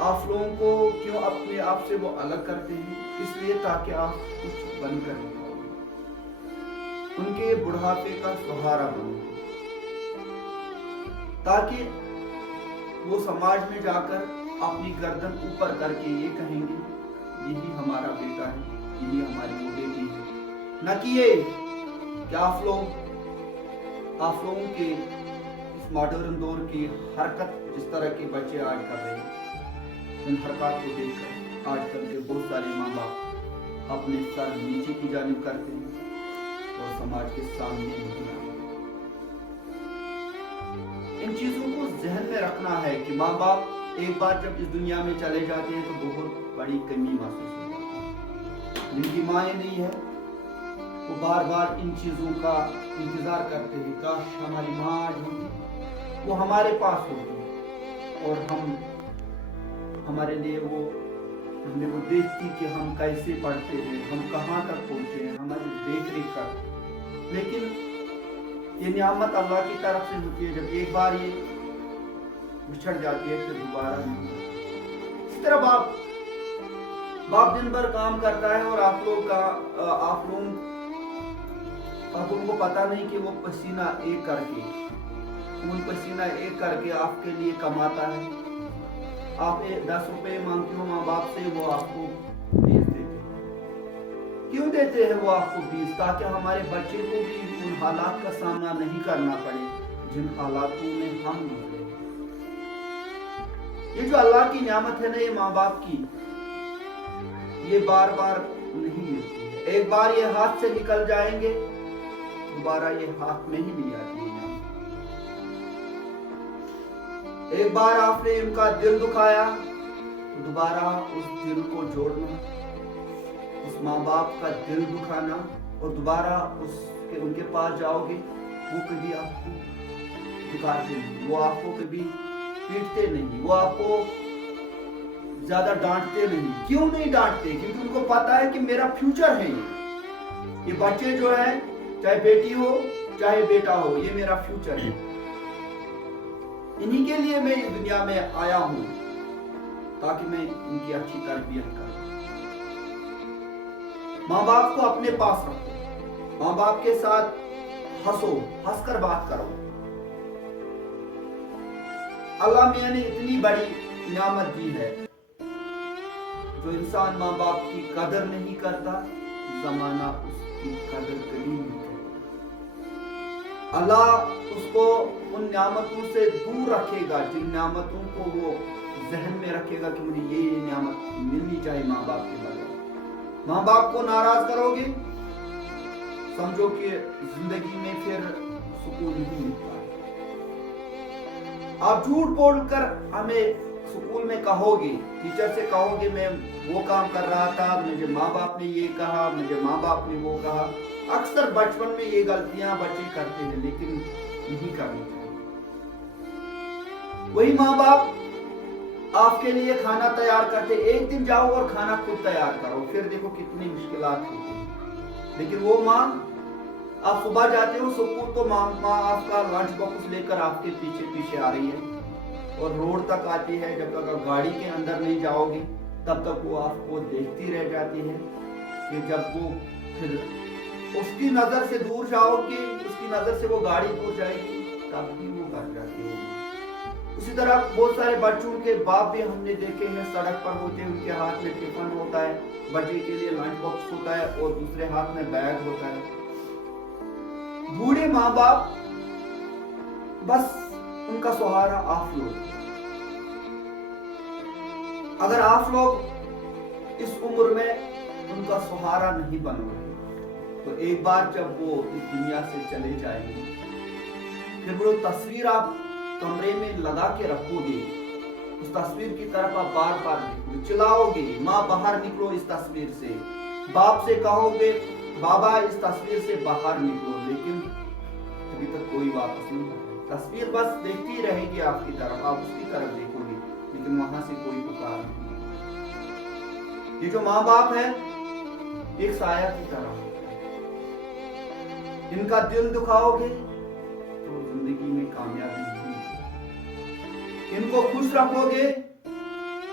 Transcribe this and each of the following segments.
آپ لوگوں کو کیوں اپنے آپ سے وہ الگ کرتے ہیں؟ اس لیے تاکہ آپ کچھ بن کر دکھاؤ، ان کے بڑھاپے کا سہارا بنو، تاکہ وہ سماج میں جا کر اپنی گردن اوپر کر کے یہ کہیں گے یہی ہمارا بیٹا ہے، یہی ہماری وہ بیٹی ہے، نہ کہ یہ کہ آپ لوگوں کے اس ماڈرن دور کی حرکت جس طرح کے بچے آج کر رہے ہیں، ان حرکات کو دیکھ کر آج کل کے بہت سارے ماں باپ اپنے سر نیچے کی جانب کرتے ہیں اور سماج کے سامنے نہیں آتے۔ ان چیزوں کو ذہن میں رکھنا ہے کہ ماں باپ ایک بار جب اس دنیا میں چلے جاتے ہیں تو بہت بڑی کمی محسوس ہوتی ہے۔ جن کی مائیں نہیں ہے وہ بار بار ان چیزوں کا انتظار کرتے ہیں، کاش ہماری ماں آج ہوتی، وہ ہمارے پاس ہوتی اور ہمارے لیے ہمیں وہ دیکھتی کہ ہم کیسے پڑھتے ہیں، ہم کہاں تک پہنچے ہیں، ہماری دیکھ ریکھ کر۔ لیکن یہ نعمت اللہ کی طرف سے ہوتی ہے، جب ایک بار یہ بچھڑ جاتی ہے پھر دوبارہ نہیں۔ اس طرح باپ دن بھر کام کرتا ہے اور آپ لوگوں کو پتا نہیں کہ وہ پسینہ ایک کر کے خون پسینہ ایک کر کے آپ کے لیے کماتا ہے۔ آپ 10 روپے مانگتے ہو ماں باپ سے، وہ آپ کو 20 دیتے ہیں۔ کیوں دیتے ہیں وہ آپ کو 20؟ تاکہ ہمارے بچے کو بھی ان حالات کا سامنا نہیں کرنا پڑے جن حالاتوں میں ہم گزرے۔ یہ جو اللہ کی نعمت ہے نا، یہ ماں باپ کی، یہ بار بار نہیں ملتی ہے۔ ایک بار یہ ہاتھ سے نکل جائیں گے دوبارہ یہ ہاتھ میں ہی نہیں آتی ہے۔ ایک بار آپ نے ان کا دل دکھایا تو دوبارہ اس دل کو جوڑنا، اس ماں باپ کا دل دکھانا اور دوبارہ ان کے پاس جاؤ گے، وہ کبھی آپ کو دکھاتے نہیں، وہ آپ کو کبھی پیٹتے نہیں، وہ آپ کو زیادہ ڈانٹتے نہیں۔ کیوں نہیں ڈانٹتے؟ کیونکہ ان کو پتا ہے کہ میرا فیوچر ہے، یہ بچے جو ہے، چاہے بیٹی ہو چاہے بیٹا ہو، یہ میرا فیوچر ہے، انہی کے لیے میں اس دنیا میں آیا ہوں تاکہ میں ان کی اچھی تربیت کروں۔ ماں باپ کو اپنے پاس رکھو، ماں باپ کے ساتھ ہنسو، ہنس کر بات کرو۔ اللہ میاں نے اتنی بڑی نعمت دی ہے، جو انسان ماں باپ کی قدر نہیں کرتا، زمانہ اس کی قدر کبھی نہیں کرتا۔ اللہ اس کو ان نعمتوں سے دور رکھے گا جن نعمتوں کو وہ ذہن میں رکھے گا کہ مجھے یہ نعمت ملنی چاہیے ماں باپ کے بغیر۔ ماں باپ کو ناراض کرو گے، سمجھو کہ زندگی میں پھر سکون نہیں ملتا۔ آپ جھوٹ بول کر ہمیں سکول میں کہو گے، ٹیچر سے کہو گے میں وہ کام کر رہا تھا، مجھے ماں باپ نے یہ کہا، مجھے ماں باپ نے وہ کہا۔ اکثر بچپن میں یہ غلطیاں بچے کرتے ہیں لیکن نہیں کرنی چاہیے۔ وہی ماں باپ آپ کے لیے کھانا تیار کرتے، ایک دن جاؤ اور کھانا خود تیار کرو، پھر دیکھو کتنی مشکلات ہوتی ہیں۔ لیکن وہ ماں، آپ صبح جاتے ہو سکول تو ماں آپ کا لنچ باکس لے کر آپ کے پیچھے پیچھے آ رہی ہے اور روڈ تک آتی ہے، جب تک آپ گاڑی کے اندر نہیں جاؤ گے تب تک وہ آپ کو دیکھتی رہ جاتی ہے کہ جب وہ پھر اس کی نظر سے دور جاؤ گے، اس کی نظر سے وہ گاڑی دور جائے گی تب بھی وہ گھر جاتی ہوگی۔ اسی طرح بہت سارے بچوں کے باپ بھی ہم نے دیکھے ہیں، سڑک پر ہوتے ہیں، ان کے ہاتھ میں ٹفن ہوتا ہے، بچے کے لیے لنچ باکس ہوتا ہے اور دوسرے ہاتھ میں بیگ ہوتا ہے۔ بوڑھے ماں باپ بس ان کا سہارا آپ لوگ۔ اگر آپ لوگ اس عمر میں ان کا سہارا نہیں بنو گے تو ایک بار جب وہ اس دنیا سے چلے جائیں گے، پھر وہ تصویر آپ کمرے میں لگا کے رکھو گے، اس تصویر کی طرف آپ بار بار دیکھو گے، چلاؤ گے ماں باہر نکلو اس تصویر سے، باپ سے کہو گے بابا اس تصویر سے باہر نکلو، لیکن ابھی تک کوئی واپس نہیں آتا۔ تصویر بس دیکھتی رہے گی آپ کی طرف، آپ اس کی طرف دیکھو گے لیکن وہاں سے کوئی پکار نہیں۔ یہ جو ماں باپ ہے ایک سایہ کی طرح، ان کا دل دکھاؤ گے تو زندگی میں کامیابی نہیں، ان کو خوش رکھو گے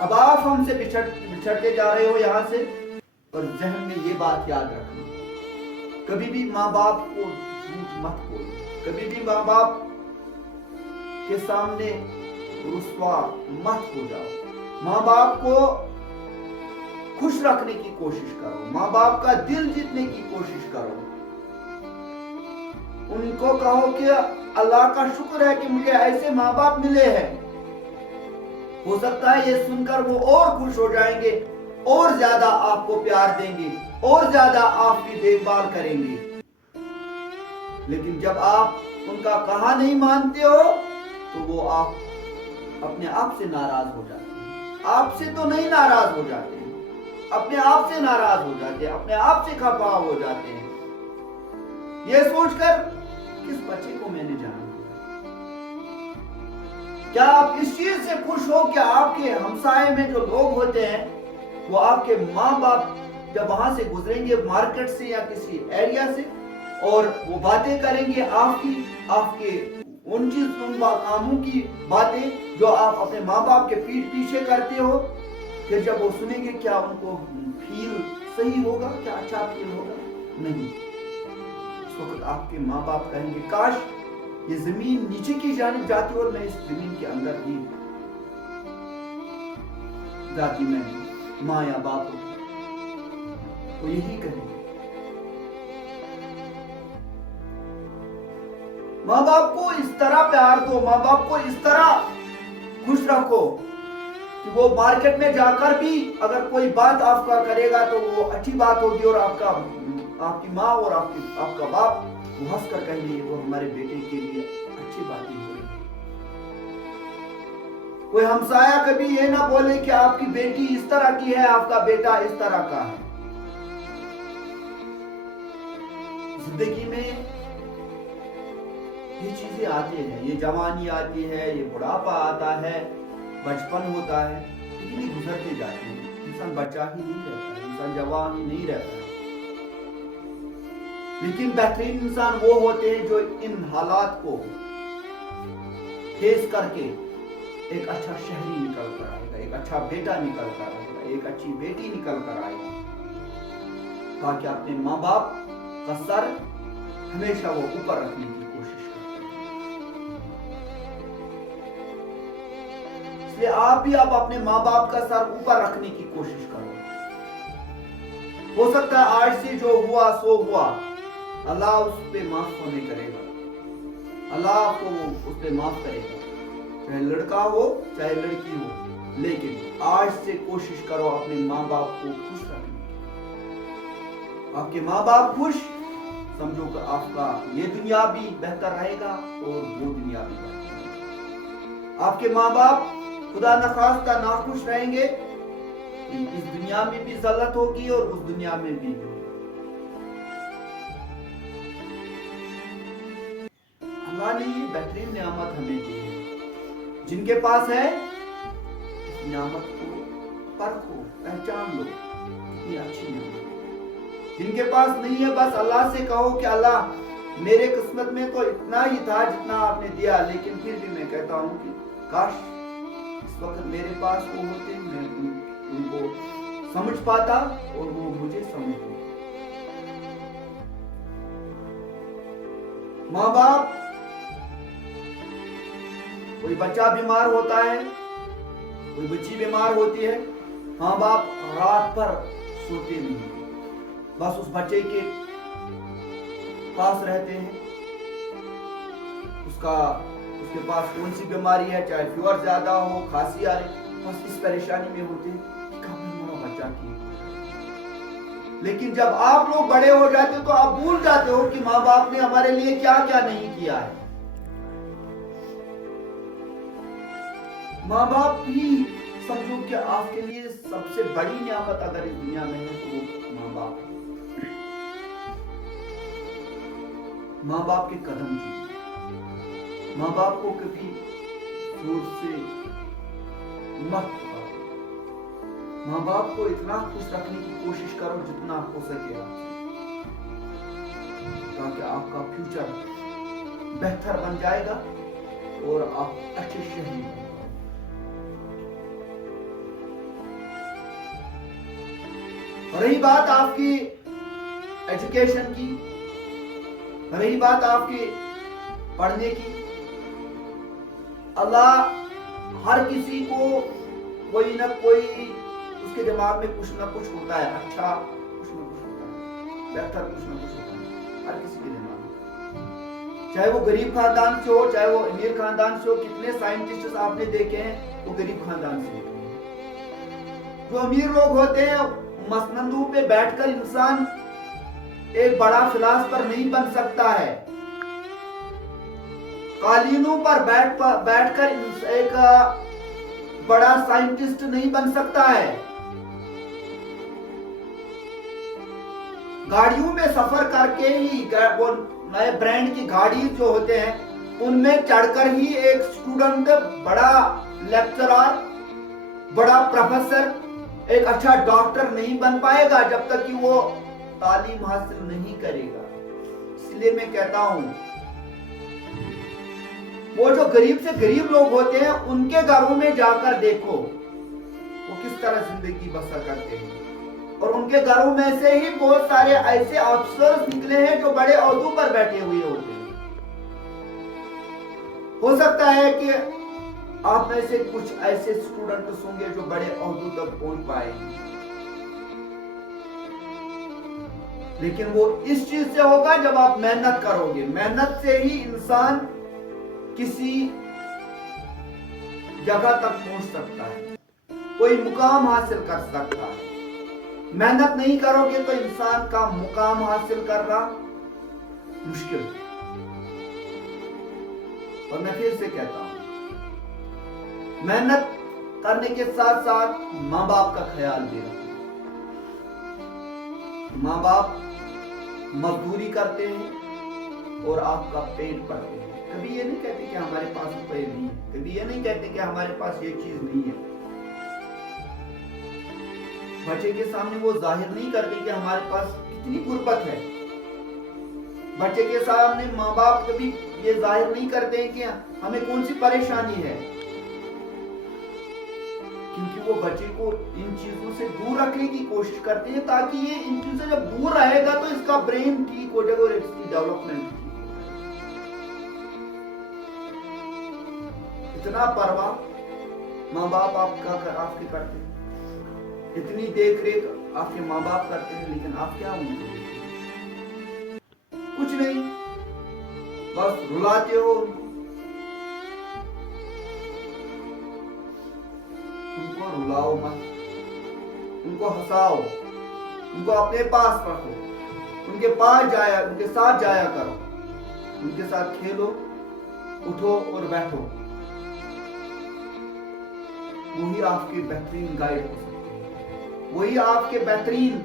اب آپ ہم سے بچھڑتے جا رہے ہو یہاں سے، اور ذہن میں یہ بات یاد رکھنا، کبھی بھی ماں باپ کو جھوٹ مت بولو، کبھی بھی ماں باپ کے سامنے رسوا مت ہو جاؤ، ماں باپ کو خوش رکھنے کی کوشش کرو، ماں باپ کا دل جیتنے کی کوشش کرو، ان کو کہو کہ اللہ کا شکر ہے کہ مجھے ایسے ماں باپ ملے ہیں، ہو سکتا ہے یہ سن کر وہ اور خوش ہو جائیں گے، اور زیادہ آپ کو پیار دیں گے، اور زیادہ آپ کی دیکھ بھال کریں گے۔ لیکن جب آپ ان کا کہا نہیں مانتے ہو تو وہ آپ اپنے آپ سے ناراض ہو جاتے ہیں، آپ سے تو نہیں ناراض ہو جاتے ہیں، اپنے آپ سے ناراض ہو جاتے ہیں، اپنے آپ سے خفا ہو جاتے ہیں، یہ سوچ کر کس بچے کو میں نے جانا۔ کیا آپ اس چیز سے خوش ہو کہ آپ کے ہمسائے میں جو لوگ ہوتے ہیں وہ آپ کے ماں باپ جب وہاں سے گزریں گے مارکیٹ سے یا کسی ایریا سے، اور وہ باتیں کریں گے آپ کے ان کاموں کی باتیں جو آپ اپنے ماں باپ کے پیٹھ پیچھے کرتے ہو، پھر جب وہ سنیں گے کیا ان کو فیل صحیح ہوگا، کیا اچھا فیل ہوگا؟ نہیں۔ اس وقت آپ کے ماں باپ کہیں گے کاش یہ زمین نیچے کی جانب جاتی اور میں اس زمین کے اندر ہی جاتی، میں ماں یا باپ ہو، وہ یہی کہیں گے۔ ماں باپ کو اس طرح پیار دو، ماں باپ کو اس طرح خوش رکھو کہ وہ مارکیٹ میں جا کر بھی اگر کوئی بات آپ کا کرے گا تو وہ اچھی بات ہوگی، اور آپ کی ماں اور آپ کا باپ وہ ہنس کر کہیں گے وہ ہمارے بیٹے کے لیے اچھی باتیں ہو رہی ہیں۔ کوئی ہمسایہ کبھی یہ نہ بولے کہ آپ کی بیٹی اس طرح کی ہے، آپ کا بیٹا اس طرح کا ہے۔ زندگی میں یہ چیزیں آتی ہیں، یہ جوانی آتی ہے، یہ بڑھاپا آتا ہے، بچپن ہوتا ہے، لیکن یہ گزرتے جاتے ہیں، انسان بچہ ہی نہیں رہتا ہے، انسان جوان ہی نہیں رہتا ہے۔ لیکن بہترین انسان وہ ہوتے ہیں جو ان حالات کو فیس کر کے ایک اچھا شہری نکل کر آئے گا، ایک اچھا بیٹا نکل کر آئے گا، ایک اچھی بیٹی نکل کر آئے گا، تاکہ اپنے ماں باپ کا سر ہمیشہ وہ اوپر رکھنے کی کوشش کرتے ہیں۔ اس لیے آپ بھی اب اپنے ماں باپ کا سر اوپر رکھنے کی کوشش کرو۔ ہو سکتا ہے آج سے جو ہوا سو ہوا، اللہ اس پہ معاف ہونے کرے گا، اللہ آپ کو اس پہ معاف کرے گا، چاہے لڑکا ہو چاہے لڑکی ہو، لیکن آج سے کوشش کرو اپنے ماں باپ کو خوش رکھنے کی۔ آپ کے ماں باپ خوش، سمجھو کہ آپ کا یہ دنیا بھی بہتر رہے گا اور وہ دنیا بھی بہتر رہے گا۔ آپ کے ماں باپ خدا نخواستہ ناخوش رہیں گے، اس دنیا میں بھی ذلت ہوگی اور اس دنیا میں بھی۔ اللہ نے یہ بہترین نعمت ہمیں دی ہے، جن کے پاس ہے اس نعمت کو پرکھو، پہچان لو، کتنی اچھی نعمت ہے۔ جن کے پاس نہیں ہے بس اللہ سے کہو کہ اللہ میرے قسمت میں تو اتنا ہی تھا جتنا آپ نے دیا، لیکن پھر بھی میں کہتا ہوں کہ کاش اس وقت میرے پاس وہ ہوتے، میں ان کو سمجھ پاتا اور وہ مجھے سمجھ لیتے۔ ماں باپ، کوئی بچہ بیمار ہوتا ہے، کوئی بچی بیمار ہوتی ہے، ماں باپ رات بھر سوتے نہیں، بس اس بچے کے پاس رہتے ہیں، اس کے پاس کون سی بیماری ہے، چاہے فیور زیادہ ہو، کھانسی آ رہی، بس اس پریشانی میں ہوتے ہیں کہ کب ہمارا بچہ ٹھیک ہو۔ لیکن جب آپ لوگ بڑے ہو جاتے تو آپ بھول جاتے ہو کہ ماں باپ نے ہمارے لیے کیا کیا نہیں کیا ہے۔ ماں باپ بھی سمجھو کہ آپ کے لیے سب سے بڑی نعمت اگر اس دنیا میں ہے تو وہ ماں باپ ہے۔ ماں باپ کے قدم چومو، ماں باپ کو کبھی زور سے مت پکارو، ماں باپ کو اتنا خوش رکھنے کی کوشش کرو جتنا ہو سکے آپ سے، تاکہ آپ کا فیوچر بہتر بن جائے گا اور آپ اچھے شہری بن جائے گا۔ رہی بات آپ کی ایجوکیشن کی، رہی بات آپ کی پڑھنے کی، اللہ ہر کسی کو کوئی نہ کوئی اس کے دماغ میں کچھ نہ کچھ ہوتا ہے، اچھا کچھ نہ کچھ ہوتا ہے، بہتر کچھ نہ کچھ ہوتا ہے ہر کسی کے دماغ میں، چاہے وہ غریب خاندان سے ہو چاہے وہ امیر خاندان سے ہو۔ کتنے سائنٹسٹ آپ نے دیکھے ہیں وہ غریب خاندان سے ہوتے ہیں۔ جو امیر لوگ ہوتے ہیں مسندوں پہ بیٹھ کر انسان ایک بڑا فلاسفر نہیں بن سکتا ہے، قالینوں پر بیٹھ کر ایک بڑا سائنٹسٹ نہیں بن سکتا ہے، گاڑیوں میں سفر کر کے ہی، وہ نئے برانڈ کی گاڑی جو ہوتے ہیں ان میں چڑھ کر ہی ایک اسٹوڈنٹ بڑا لیکچرر، بڑا پروفیسر، ایک اچھا ڈاکٹر نہیں بن پائے گا جب تک کہ وہ تعلیم حاصل نہیں کرے گا۔ اس لیے میں کہتا ہوں وہ جو غریب سے غریب لوگ ہوتے ہیں ان کے گھروں میں جا کر دیکھو وہ کس طرح زندگی بسر کرتے ہیں، اور ان کے گھروں میں سے ہی بہت سارے ایسے افسرز نکلے ہیں جو بڑے عہدوں پر بیٹھے ہوئے ہوتے ہیں۔ ہو سکتا ہے کہ آپ میں سے کچھ ایسے اسٹوڈنٹس ہوں گے جو بڑے عہدوں تک پہنچ پائے ہیں، لیکن وہ اس چیز سے ہوگا جب آپ محنت کرو گے۔ محنت سے ہی انسان کسی جگہ تک پہنچ سکتا ہے، کوئی مقام حاصل کر سکتا ہے۔ محنت نہیں کرو گے تو انسان کا مقام حاصل کرنا مشکل ہے۔ اور میں پھر سے کہتا ہوں محنت کرنے کے ساتھ ساتھ ماں باپ کا خیال بھی رکھو۔ ماں باپ مزدوری کرتے ہیں اور آپ کا پیٹ بھرتے ہیں، کبھی یہ نہیں کہتے کہ ہمارے پاس روپے نہیں ہے، کبھی یہ نہیں کہتے کہ ہمارے پاس یہ چیز نہیں ہے۔ بچے کے سامنے وہ ظاہر نہیں کرتے کہ ہمارے پاس کتنی غربت ہے، بچے کے سامنے ماں باپ کبھی یہ ظاہر نہیں کرتے کہ ہمیں کون سی پریشانی ہے، کیونکہ وہ بچے کو ان چیزوں سے دور رکھنے کی کوشش کرتے ہیں تاکہ یہ ان چیزوں سے جب دور رہے گا تو اس کا برین ٹھیک ہو جائے گا اور اس کی ڈیولپمنٹ ٹھیک ہو جائے گا۔ اتنا پرواہ ماں باپ آپ کے کرتے ہیں، اتنی دیکھ ریکھ آپ کے ماں باپ کرتے ہیں، لیکن آپ کیا ان کو دیکھتے ہیں؟ کچھ نہیں، بس رلاتے ہو ان کو رلاؤ مت، ان کو ہنساؤ، ان کو اپنے پاس رکھو، ان کے پاس جایا، ان کے ساتھ جایا کرو، ان کے ساتھ کھیلو، اٹھو اور بیٹھو، وہی آپ کے بہترین گائیڈ ہو سکتے ہیں، وہی آپ کے بہترین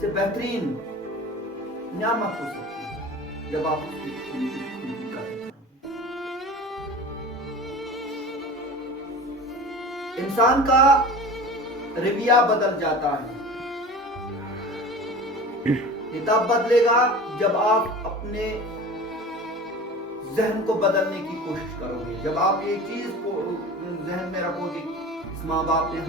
سے بہترین نعمت ہو سکتی ہے جب آپ اس کی کھلی کریں۔ انسان کا رویہ بدل جاتا ہے، یہ تب بدلے گا جب آپ اپنے ذہن کو بدلنے کی کوشش کرو گے، جب آپ یہ چیز کو ذہن میں رکھو گے اس ماں باپ نے